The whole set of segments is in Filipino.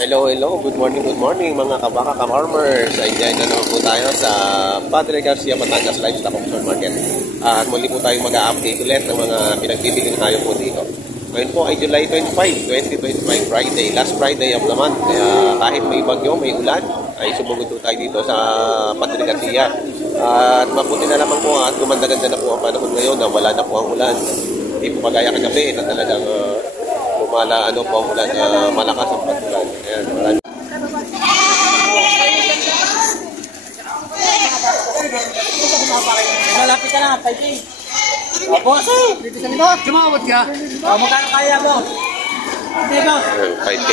Hello, good morning mga kabaka ka-farmers. Ayan na naman po tayo sa Padre Garcia, Batangas Livestock Auction Market. At muli po tayong mag-a-update ulit ng mga pinagbibiling tayo po dito. Ngayon po ay July 25, 2025, Friday, last Friday of the month. Kaya kahit may bagyo, may ulan, ay sumugod po tayo dito sa Padre Garcia. At mabuti na naman po at gumanda-ganda na po ang panahon ngayon na wala na po ang ulan. Hindi po kagaya kagabi na talagang ano po ang ulan, malakas ang pag-ulan. Ayan, maraming. Malapit ka na, 5K. Boss, dito sa nito. Sumawad ka. Magkano kaya, boss? Okay, boss. 5K.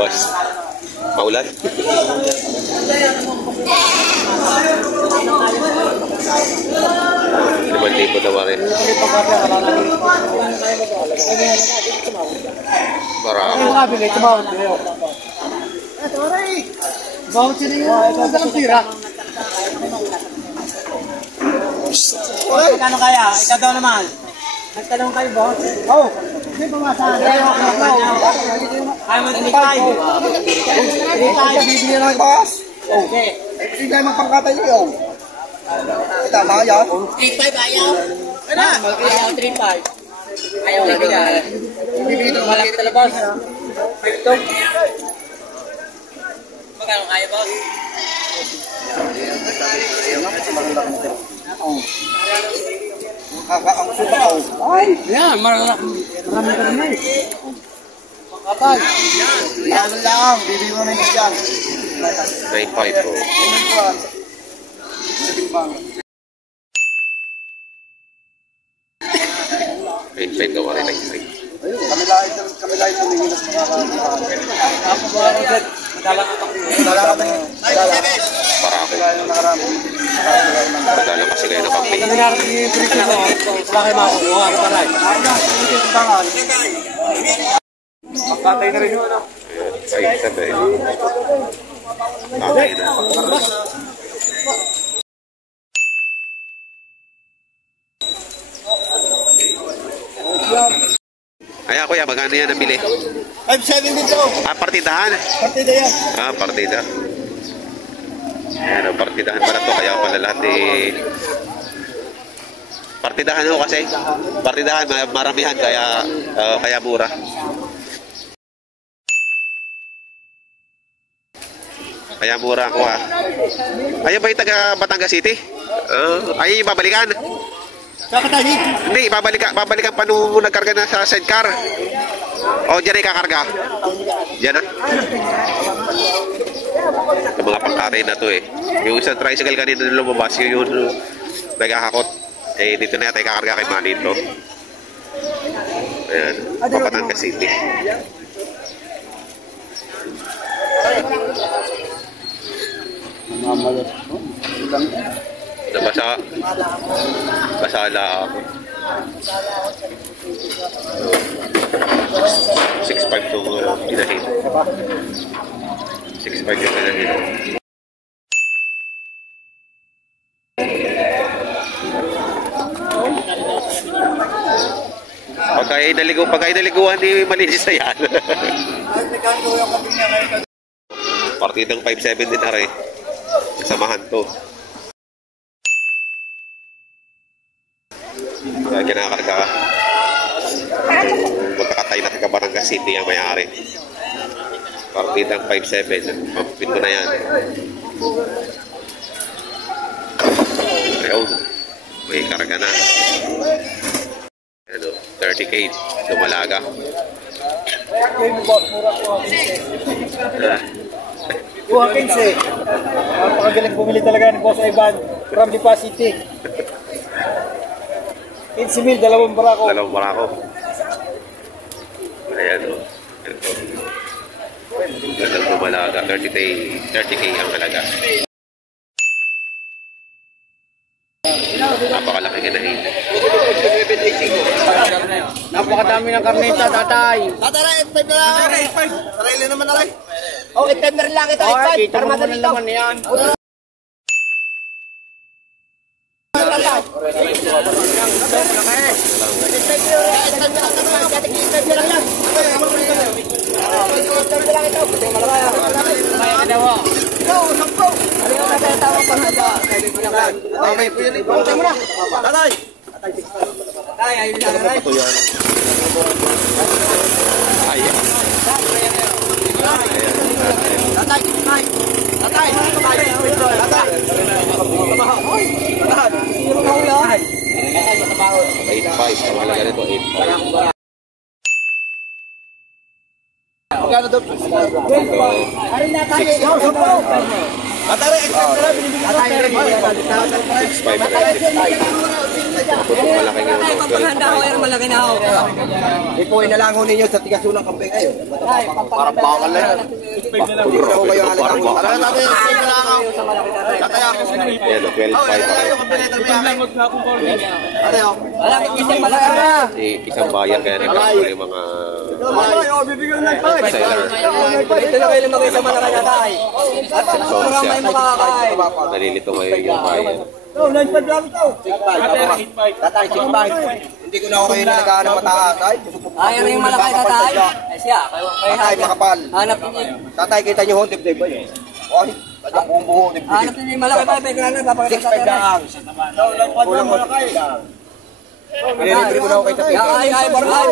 Boss, maulan? Naman libo na rin. Marami. Sumawad kayo. Bawat sila yung ang tira. Magkano kaya? Ikaw daw naman. Nagtanong kayo, boss? Oo. Hindi pa masahan. Kaya mo 3-5. 3-5. Bibili na ng boss? Okay. Hindi tayo magpangkatay niyo yun. Tama yan? 3-5 ayaw? Ayaw 3-5. Ayaw na bigay. Bibili malaki talaga, boss. 5-2. Magkano kaya, boss? Ang subaw. Ay, yan, marami ka naman eh. Kapag, yan lang, bibili mo na yun dyan. 9.5 po. 9.5 gawa rin 9.5. Kami lahat tumingin sa mga ako ba ang dad? Madala ka Parako. Madala kasi kayo na pagpili. Nangyari yung presyo mo, wala kayo makakuha. Ano pa rin? Pagkatay na rin yun, ano? 5.7. Tatay na. Ayan kuya, magkano yan nabili? 5-7 din ito. Partidahan? Partida yan. Partida. Ayan, partidahan pala to. Kaya pala lahat eh. Partidahan ho kasi. Partidahan, maramihan. Kaya mura. Kaya mura ako ha. Ayun ba yung taga Batangas City? Ayun yung babalikan? Kakatahin? Hindi, babalikan pa nung nagkarga na sa sidecar. O, dyan ay kakarga. Dyan na. Yung mga pangkatay na to eh. Yung isang tricycle kanina na lumabas, yung nagkakakot. Eh, dito na yata kakarga kay Manito. Ayan, Batangas City. Basala ako. 6.5 itong pinahin. 6.5 yung pinahin. Pagka inaliguan, di malinis na yan. Partidang 5.7 din na rin. Samahan to. Kaya kinakarga ka. Magkakatay na taga Batangas City ang may-ari. Partidang 5.7. Pampin ko na yan. Ayaw. May karga na. Ano, 30K. Dumalaga. Buha 15. Napakagaling bumili talaga ni Boss Ivan from Lipa City. 15,000, dalawang barako. Ayan o. Gandang dumalaga. 30K ang halaga. Napakalaking inahin. Napakadami ng karneta, tatay. Tatay, 8.5 na lang. 8.5. Sarili naman na lang. Oh, 8.5 na rin lang ito, 8.5. Kita mo naman naman yan. May pwede po. Tatay mo na. Tatay. Tatay, ayun na tatay. Ito yan. Ayan. Tatay, tatay. Tatay, tatay. Tatay. Hoy. Tatay. Sino na ulo? Tatay, matabaho. 8.5. Ang halaga nito, 8.5. Magkano daw? Ari na tayo. Tatay, extra na binibigyan ko. Tatay, 6.5. Malaking yun. paghanda ko yan, malaki na ako. Ipuin na lang ho ninyo sa tigasunang kampay kayo. Parang bakal na yan. Hindi ko na ho kayo halagang. Tara natin, extra na lang ako. Tatay ako. Ayan, 12.5 pa kayo. Wala, isang malaki na. Isang bayan kaya rin yung mga seller. Ito na kayo lumagay sa malaki na tayo. At sobrang may makakakain. Nalilito ngayon yung bayan. Tatay, 6.5. Hindi ko na ako kayo nalagaan ng mataas. Ay, ano yung malaki tatay? Ay siya, Tatay, makapal. hanap niyo. Tatay, kita nyo ho, dibdib ba yun? Ay, tagang buong buo, dibdib. Hanap niyo yung malaki tayo, may granada, papakita 6.5 lang. Kulang mo. Nililibre ko na ako kay Tatay. Ay, baray.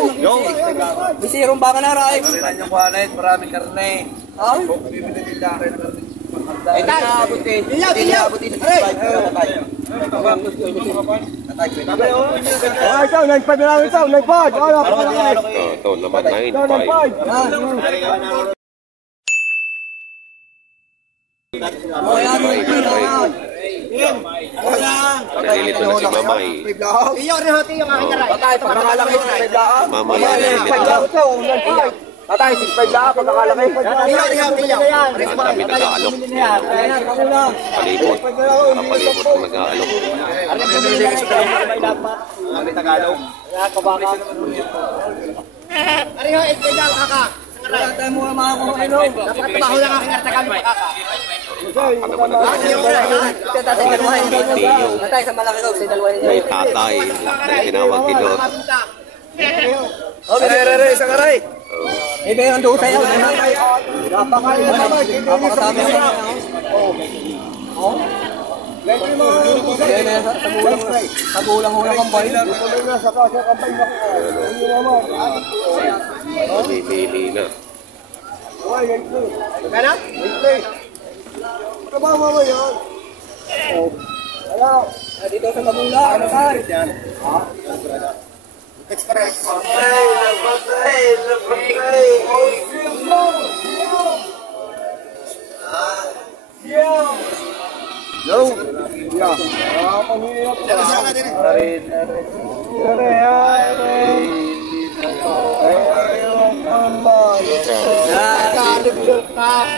Bisirong baka na, ray. Kailan yung kuhanin, maraming karne. Ay, Bibili nila rin ng karne. ay, tayo. Hindi niya abutin. Tatay. Tatay, pwede. Ikaw, 9.5 lang ito, 9.5. Ito naman 9.5. Nalilito na si Mamay. Tatay, pagkakalaki yun. Mamay. Tatay, 6.5 lang, pagkakalaki. Ang dami nag-aalok. Palibot. Kapalibot ang nag-aalok. Wala tayo mga kumain. Napakatabaho lang aking artakan ng pakaka. Ano ba nag-aalok? Tatay, sa malaki daw, sa dalawa niya. May tatay. Na tinawag kinot. Isang aray. Eh, may ang doon sa'yo. Napakasama naman. Tagulang mo ng kampay. Pili na. Dito sa Tabula, ano tayo?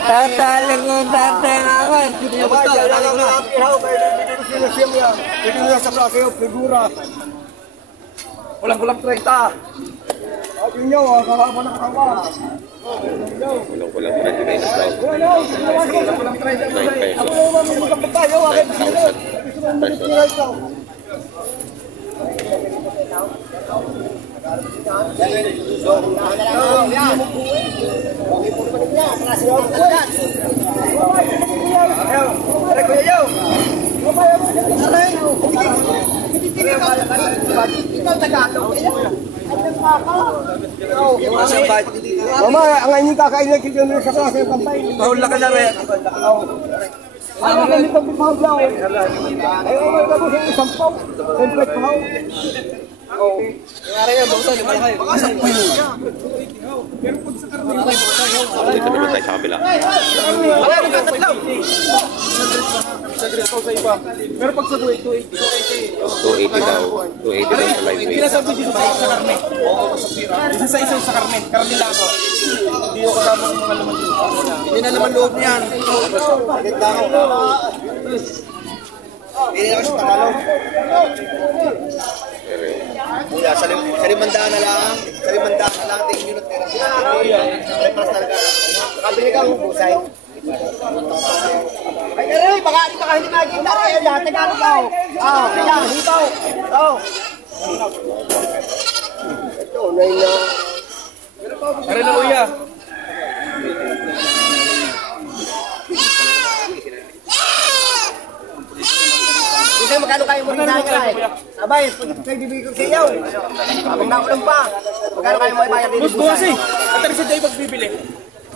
Tatalig mo tatay ako. Kulang-kulang 30. Kulang-kulang 30 pesos daw. 9 pesos. 9,000 pesos. Mama, ang inyong kakain ng kilo sa klase ng kampay. Mahula ka na rin. Ano ka nito pipahog lang? Ay, may gabo sa isang paw. Template pahaw. Dito naman tayo sa kabila. Pero pag sa 280, 280 daw. 280 daw sa live weight. isa sa isa sa Carmen. Carmen lang ako. Hindi ko kasama ng mga laman dito. Hindi na naman loob niyan. Hindi naman siya tamalo. Kuya, sa limandaan na lang. Sa limandaan na lang. Tingin nyo na tira. Repas talaga. Kabili ka mo, Busay. Ay, aray, baka hindi makikita rin. Yan, Tagalog daw. Yan, hitaw. Ito, unay na. Tara na kuya. Magkano kayo mo rin sa akin eh? Sabay, kayo bibigay ko sa iyo. Habang nakulang pa. Magkano kayo mo ibayad dito? Boss, eh. At rin tayo magbibili.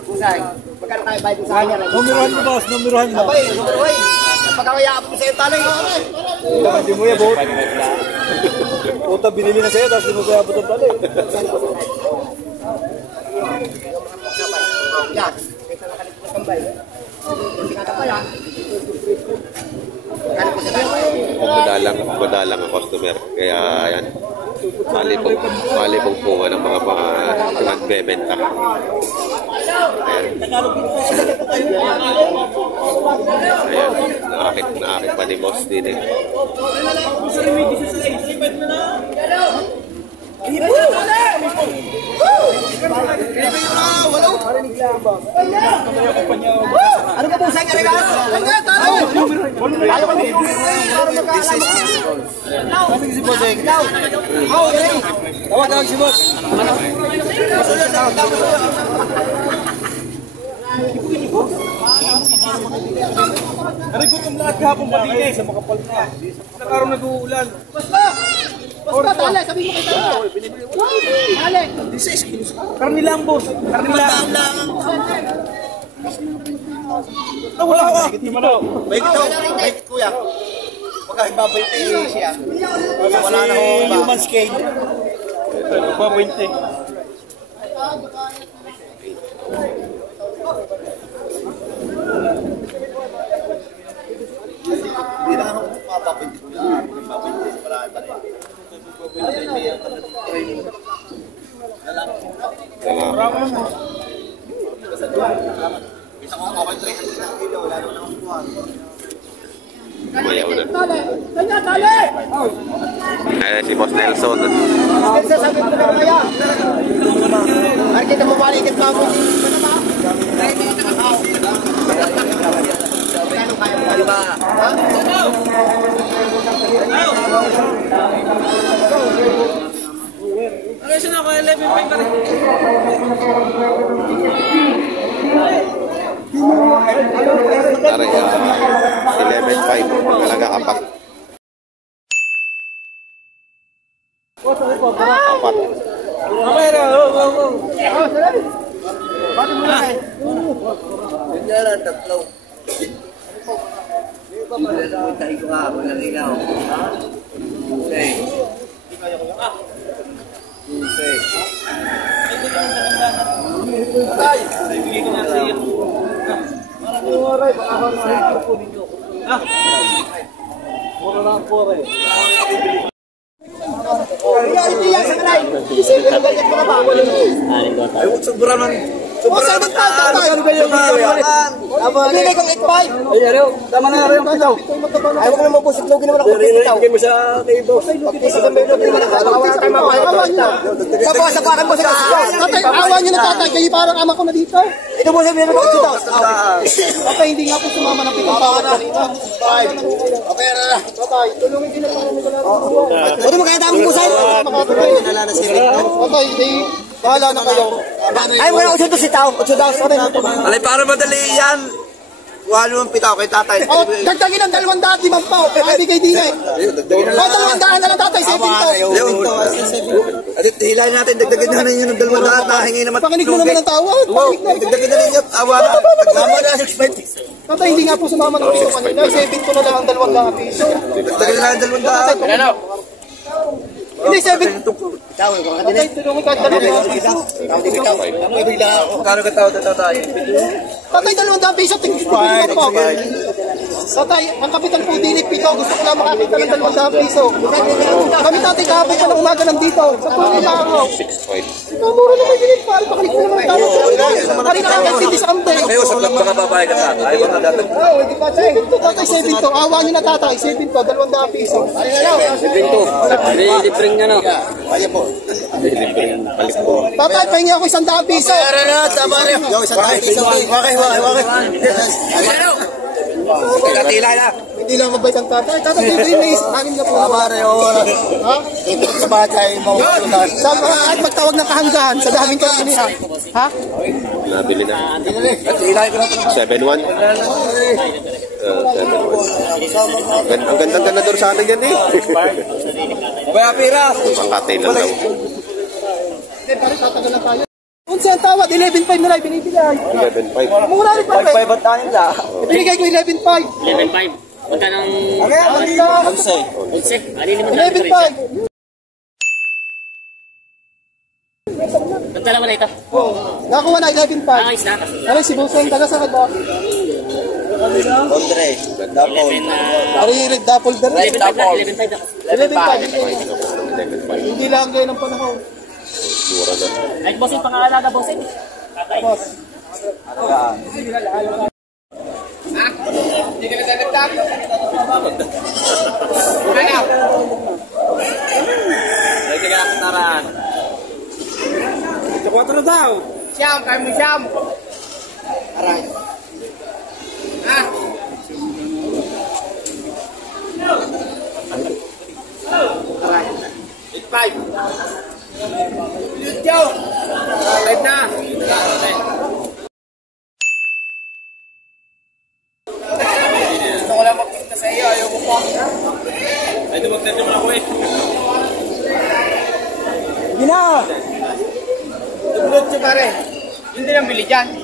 Busay. Magkano kayo bayad sa akin? Numurahan ko, boss. Numurahan mo. Sabay, numero 8. Pagkakayaan ko sa iyo talay. Hindi mo yan, bot. Puta, binili na sa'yo, tapos hindi mo kaya abot ang tali. Yan. Ito nakalit na kambay. Sikata pa yan. Madalang ang customer. Kaya yan. Malipong punga ng mga nagbebenta. Ayan. Ayan. Naakit pa ni boss din eh. Ano ka po sa inyo regalo? Ayaw ko dito. Si Boss Egg. Tawag si boss. Aray, gutom lahat kahapon pati eh, sa makapal na. Ilang araw nag-uulan. Basta, tala, sabi mo kayo tala. Tala. Karni lang, boss. Karni lang. Wala ka. May kit kuya. Pagka ibabalik tayo siya. Wala na akong iba. Human scale. Babwinte. Hindi na ako mapapinti. Mapapinti. Marami pa rin. Isa ko ako 300 na kilo. Wala naman akong kuha. Mayaw na. Tala, tala. Ayan si Boss Nelson. Kasi sabi ko na kaya. Ay, kita mo malikit pa mo. Ano siya na ako, 11 pa rin. Aray, 11.5. Magkalaga kapak. Apat. Mamaya na, Ganyan lang, tatlo. Tayo ko nga, walang ilaw. Okay. Bibigay ko nga sa iyo. Mura na ang pore. Hindi yan sa kanay. Isipin ang ganyan ko na ba? Ay, huwag sobra man. Sobra man tayo. Bigay kong 8.5. Ay, Ariel, tama na Ariel. Ay, huwag naman po sitlogin naman ako. Bigay mo sa table. Pag-isip ang belo, hindi mo nakakawala tayo mapahit. Tapos sa parang mo sa tatay, awa niyo na tatay. Kayo parang ama ko na dito. Ito po sa belo ko ito. Tatay, hindi nga po sumama ng pinapawat kanina. Okay, na. Tatay, tulungin din ako kami wala. Pwede mo kaya dami ko sa'yo. Tatay, bahala na kayo. Ay, wala 8 si Tao. 8 daw. Alay, para madali yan. Kuha naman pitaw kay tatay. Oh, dagdagin ang 200 di man po. Ibigay din eh. Oh, 200 na lang tatay, 7 to. Adik, hilahin natin. Dagdagan na yun ng 200. Nahingi naman. Pakinig mo naman ang tawad. Dagdagan na ninyo. Awa na. Tama na, 6.5. Tatay, hindi nga po sumama ng piso kanina. 7 to na lang ang 200 piso. Dagdagan na ng 200. Hindi, 7. Tatay, tulungan ka. Kano ka tao tayo? Tatay, 200 piso. Tingin ko po. Tatay, ang kapitan po din pito. Gusto ko lang makakita ng 200 piso. Kami tatay kahapon pa ng umaga lang dito. Sa tuloy na ako. 6.5. Kamura naman yun. Pakinig mo naman tayo. Kanina ka kasi sa amday. Kayo, sa mga babae ka ta. Ayaw mo na dapat. Hindi pa, tatay, 7 to. Awa nyo na tatay, 7 to, 200 piso. Ay, Libreng nga na. Ayaw po. Balik po. tatay, pahingi ako 100 piso. Tara na, tama rin. Yo, isang piso. Wakay. Tila na. Hindi lang mabait ang tatay. Tatay, hindi na anim na po. Pare, Ha? sa batay mo. At magtawag ng kahanggahan sa daming kaminihan. Ha? Nabili na. Tila ko na. 7.1. Ang ganda-ganda doon sa atin yan eh. Kaya pira. Pangkatay lang daw. Kung siya ang tawad, 11.5 na lang binibigay. 11.5. Mura rin pa. 5-5 at tayo na. Binigay ko 11.5. 11.5. Magkano ang... Kaya, 11? Alin mo na 11.5. Magkano mo na ito? Nakuha na 11.5. Ah, isla. Ano si Busong, taga sa ba? Andre, double. Ari red double din. 11.5 na. 11.5. Hindi lang kayo ng panahon. Mura na. Ay, bossing, pangalaga, bossing. Tatay. Boss. Hindi ka nagdadagdag? Ano? Hindi ka nakataran. Sa 4 daw. Siyam, kaya mo siyam. Aray. Ha? Aray. 8-5. Joe! Live na! Gusto ko lang magkita sa iyo, ayaw ko pa. Ay, dumagdagdag mo na ako eh. Hindi na. Dublot siya pare. Yun din ang bili dyan.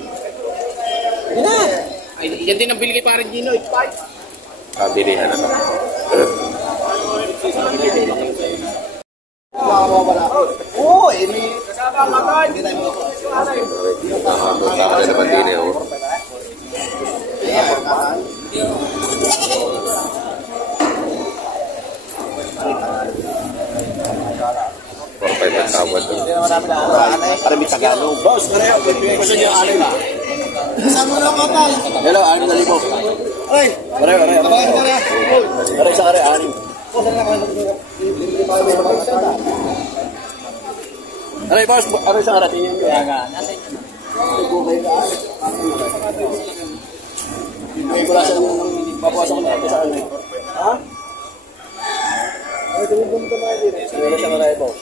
Hindi na. Ay, yan din ang bili kay pare Gino, 8-5. Kabilihan na to. Oo, eh, may kasama ka tayo. Hindi tayo Punta ka na naman din eh. 4-5 ang tawad doon. Para may Tagalog. Boss, kaya gusto niyo alin na. Kasama lang ka tayo. Hello, 6,000. Ay. Pare. Pare sa kare, 6. Aray, boss, aray sa kare. Tingin ko. May bulasan ng papuwasan ko natin sa ano. Ha? Ay, tumibong ka na din. Sa kare, boss.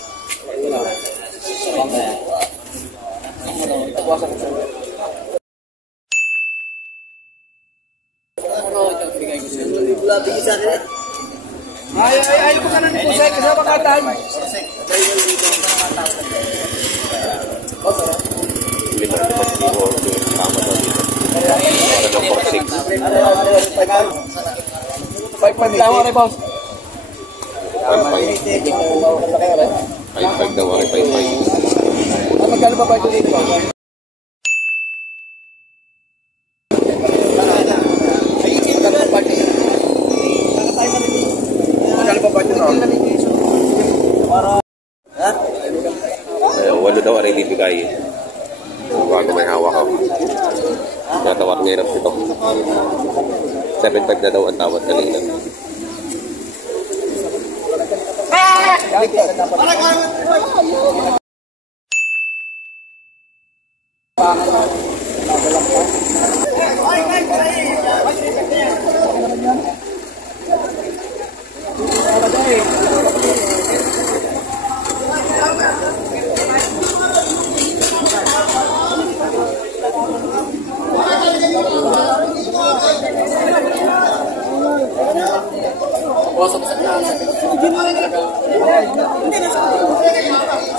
Papuwasan ko sa ano. Ay, ko sana ni Pusay, kasama ka tayo. Hindi na naman si Wong. Tama daw dito. Talagang 4-6. 5-5 tawa rin, boss. 5-5 daw. 5-5. Magkano ba ba ito dito? Walo daw aray bibigay. Bago may hawak ako. Natawag niya ng ito. 7-5 na daw ang tawad kanina.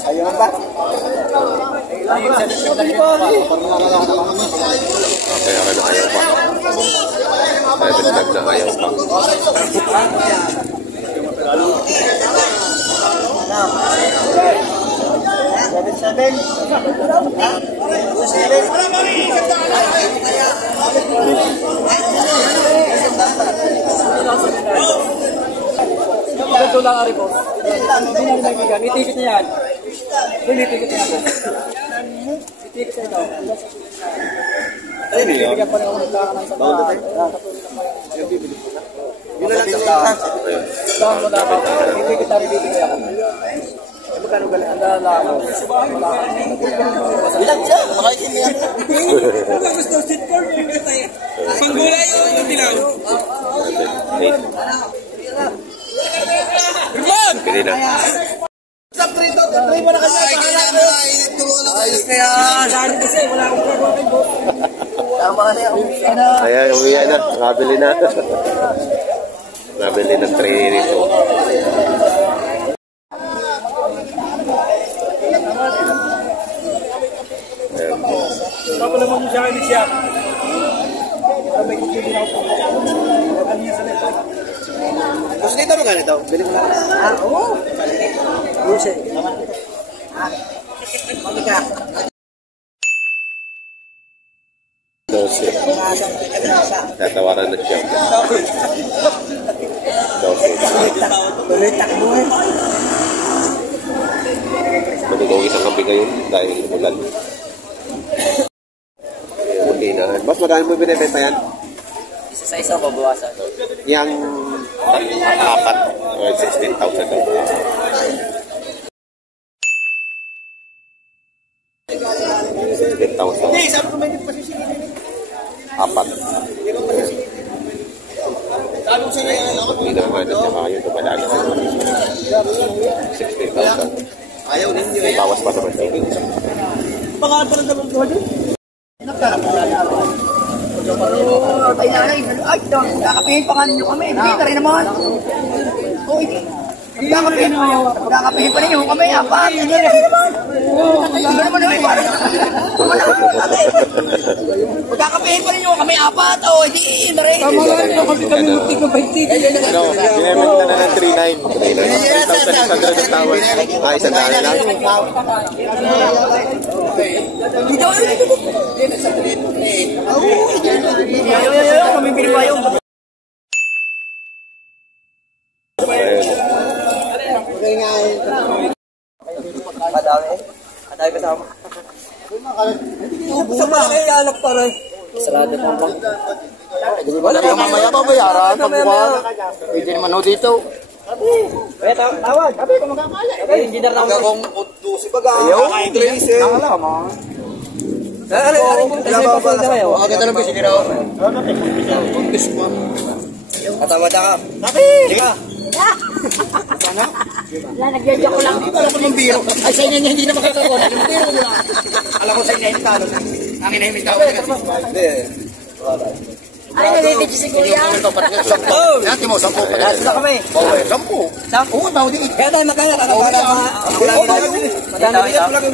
Ayaw ba? Kaya ka na ayaw pa. 7-5 na ayaw pa. Ito lang ari po. Hindi na nagiging. Itikit na yan. Itikit na yan. Itikit na ito. Ayun yun. Bigyan pa rin ako ng plaka ng sabahan. Yun na lang sa taas. Saan mo dapat? Itikit na rin bibigyan ako. Magkano galing? Ang dala ako. Bilang siya. Makaitin mo yan. Panggulay yung bilang. 8. Pili na. Try mo na kanya. Ayos na yan. Saan kasi? Wala akong gagawin po. Ayan, uwi na. Nakabili na. Nakabili ng 3 rito. Gusto dito mo ganito? Bili mo lang. Oo. Lucy. Mamika. 12. Tatawaran na siya. 12. Tuloy takbo eh. Matutong isang kambing ngayon dahil umulan. Hindi na. Boss, magkano mo binibenta yan? Isa sa isa, babawasan. Yang 4. 16,000 daw. 16,000. Hindi, sabi ko may hindi pasisingin. 4. Sabi ko sa'yo, Hindi naman at saka yun, tumalala sa 16,000. ayaw ninyo May bawas pa naman siya. Baka pa rin naman ko dyan. Ay, nanay. Ay, kakapihin pa nga ninyo kami. Hindi na rin naman. O, hindi. Kakapihin pa ninyo kami. Apat. Hindi na rin naman. Hindi naman naman. Magkakapihin pa ninyo kami. Apat. O, hindi na rin. Tama nga rin kasi kami muntik na baiti. Binibenta na ng 3,900. 3,600 ang tawad. Ah, isang daan lang. Hindi daw. Kami pinipayo. Kadami kasama. Sa malaki anak pa rin. Sarado pa ba? Wala kang mamaya babayaran pagbuwan. Pwede naman ho dito. Tawag. Sabi ko magkakala. Engineer naman. Kung utusi baga. Ayaw. Tracy. Nakalaman. Ang ganda ng bisig raw. Katawa ka. Sige ka. Wala, nagyadya ko lang. Alam ko ng biro. Ay, sa inyo niya hindi na makakakuha. Biro mo lang. Alam ko sa inyo yung talo. Ang inahimik ako. Hindi. Ay, naliliti si Kuya. Yan, Timo, 10 pa. Nasa kami. 10. Oo, tao din. Kaya tayo magkaya.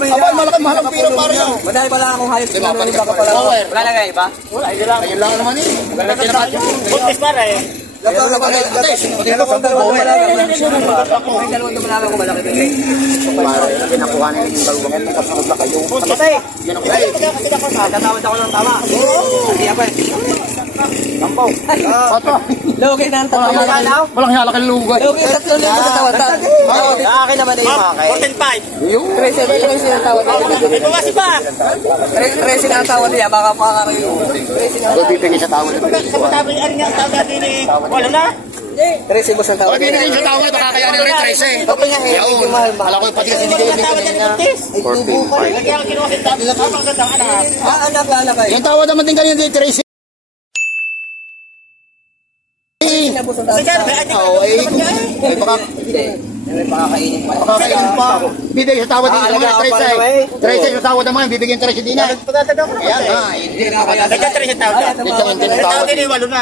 Abay, malaki mahal ang piro para yan. Madali pala akong hayop. Wala na kayo iba? Ayun lang naman eh. Buntis para eh. Laban na pala. Dalawang dalawa ko malaki. Pinakuha na yung dalawang ito. Kasunod na kayo. Patay. Tatawad ako ng tama. Hindi ako eh. Kampaw. Logi na ang tama. Walang hiyala kang lugay. Logi, 3,000 sa tawad. Akin naman na yung makakay. 13 ang tawad. Ito kasi ba? 13 ang tawad niya. Baka makakaroon. Bibigay sa tawad. Sabi nga rin ang tawag natin eh. Wala na? 13 boss ang tawad. Bibigay sa tawad. Baka kayanin rin 13. Alam ko yung pati kasi hindi kayo Tawag bibigay na na. buntis. 14,500. Kaya ang ginawa sa tawag. Ang gandang anak. Anak na kayo. Yung tawad naman din kanina dito 13. Kasi kaya Oo, eh. Baka Makakainin pa. makakainin pa. Bibigay sa tawad din naman 13. 13 sa tawad naman. Bibigyan 13 din na. Ayan ha. Hindi na kaya. nagkatari sa tawag. Hindi ka hindi Sa tawad. tawag din eh, walo na.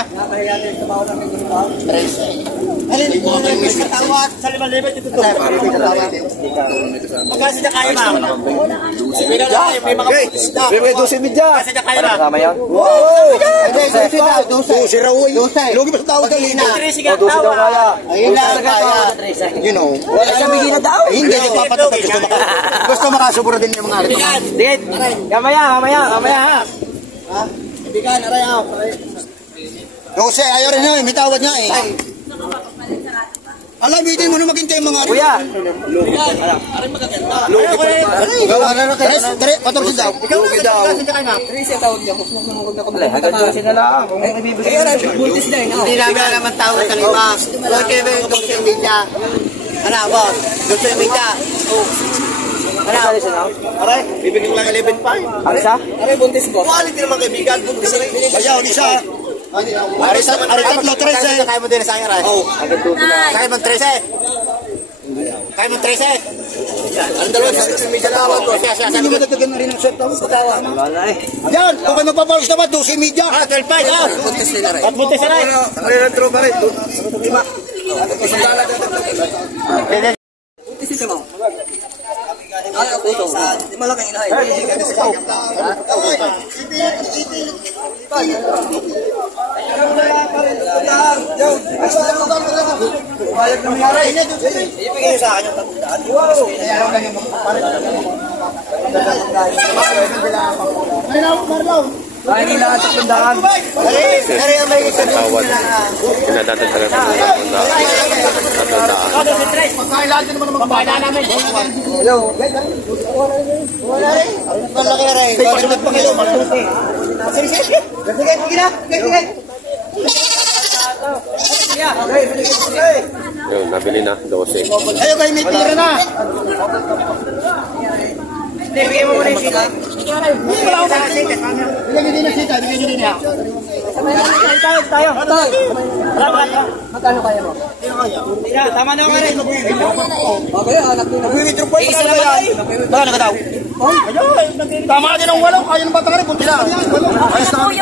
Alin, kung may miss ka tawad sa 5,000, ito to. Magkasi na kaya ma. May mga buntis na. Bibigay 12 midya. Kasi na kaya ma. Tama yan? Oo! Dosi raw eh. Lugi ba sa tawad kanina? Trisi ka tawad. Ayun na kaya. You know. Wala siyang bigyan na daw. Hindi, nagpapatapos. Gusto makasubura din yung mga rin. Did. Mamaya ha. Ibigan, aray ako. Dosi, ayaw rin na. May tawad nga eh. Alam, bitin mo na maghintay yung mga rin. Kuya. Gawa na na kayo. 14 daw. Lugi daw. 13 ang tawag niya. Huwag na kumulay. Hanggang 12 na lang. Kung may bibigay. Buntis na eh. Hindi naman tawad sa lima. Okay, may dosi midya. Ano, boss? Dosi midya. Ano sa lisa na? Aray, bibigyan lang 11 pa. Alisa? Ano yung buntis ko? Quality naman kaibigan. Ayaw, di siya. Aray tatlo, 13. Kaya mo din sa akin, aray. Oo. Hanggang 12 na. Kaya mo 13. Kaya mo 13. Ang dalawa sa media na ako. Hindi nyo madagdagan na rin ang set. Yan, kung ka nagpapalos naman, 12 media. 12 pa. At buntis na rin. Ano yung tropa rin? 5. Ay, ako ito. Di malaking inahay. Ibigay nyo sa akin yung tagundaan. Ay, nila ang tagundaan. Sa tawad. Pinadadagdagan ko ng yun, nabili na 12. Ayaw kayo, may tira na. Bigay mo muna yung sita. Bigay din na sita. Bigay din niya. Tayo. Magkano kaya mo? Tama na nga rin. Okay, anak din. Nag-withdraw po. Isa lang yan. Baka nagkataw. Tama din ang walo. Kaya ng bata ka rin. Punti lang. Ayos na kami.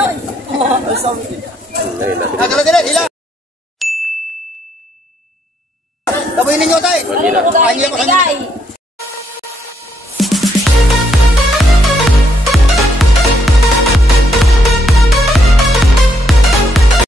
Nagkala din. Hila. Tabuhin ninyo tayo. Magila. Kanya ko kanya.